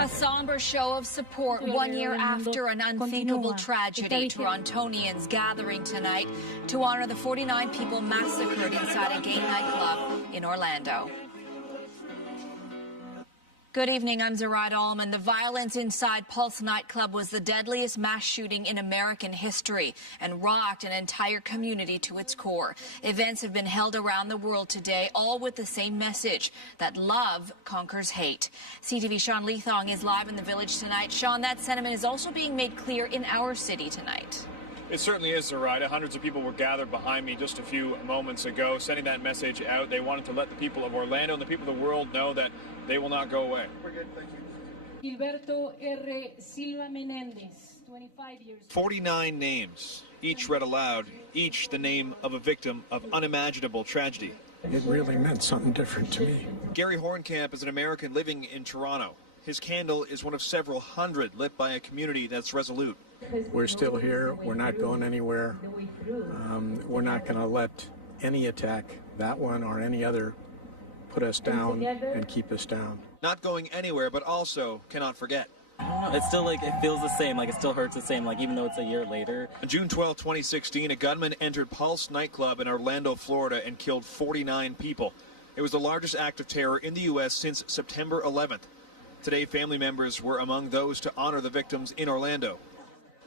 A somber show of support 1 year after an unthinkable tragedy. Torontonians gathering tonight to honor the 49 people massacred inside a gay nightclub in Orlando. Good evening, I'm Zoraida Allman. The violence inside Pulse nightclub was the deadliest mass shooting in American history and rocked an entire community to its core. Events have been held around the world today, all with the same message, that love conquers hate. CTV's Sean Leathong is live in the Village tonight. Sean, that sentiment is also being made clear in our city tonight. It certainly is, Zoraida. Hundreds of people were gathered behind me just a few moments ago, sending that message out. They wanted to let the people of Orlando and the people of the world know that they will not go away. We're good, thank you. Gilberto R. Silva Menendez, 25 years. 49 names, each read aloud, each the name of a victim of unimaginable tragedy. It really meant something different to me. Gary Hornkamp is an American living in Toronto. His candle is one of several hundred lit by a community that's resolute. We're still here. We're not going anywhere. We're not going to let any attack, that one or any other, put us down and keep us down. Not going anywhere, but also cannot forget. I don't know. It's still it feels the same. It still hurts the same. Even though it's a year later. On June 12, 2016, a gunman entered Pulse nightclub in Orlando, Florida, and killed 49 people. It was the largest act of terror in the U.S. since September 11th. Today, family members were among those to honor the victims in Orlando.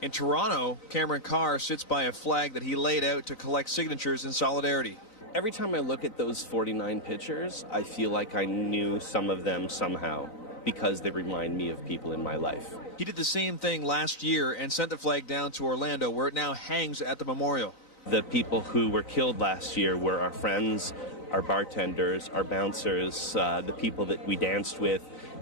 In Toronto, Cameron Carr sits by a flag that he laid out to collect signatures in solidarity. Every time I look at those 49 pictures, I feel like I knew some of them somehow because they remind me of people in my life. He did the same thing last year and sent the flag down to Orlando, where it now hangs at the memorial. The people who were killed last year were our friends, our bartenders, our bouncers, the people that we danced with,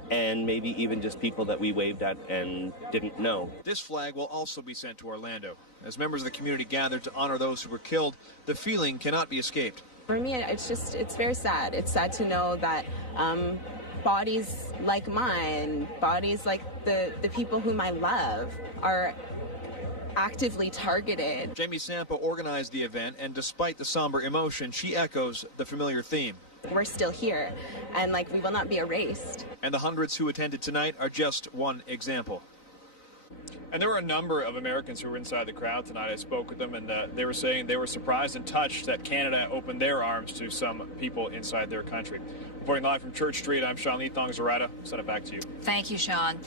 and maybe even just people that we waved at and didn't know. This flag will also be sent to Orlando. As members of the community gathered to honor those who were killed, the feeling cannot be escaped. For me, it's very sad. It's sad to know that bodies like mine, bodies like the people whom I love, are actively targeted. Jamie Sampa organized the event, and despite the somber emotion, she echoes the familiar theme. We're still here, and we will not be erased. And the hundreds who attended tonight are just one example. And there were a number of Americans who were inside the crowd tonight. I spoke with them, and they were saying they were surprised and touched that Canada opened their arms to some people inside their country. Reporting live from Church Street, I'm Sean Leathong. Zoraida, send it back to you. Thank you, Sean.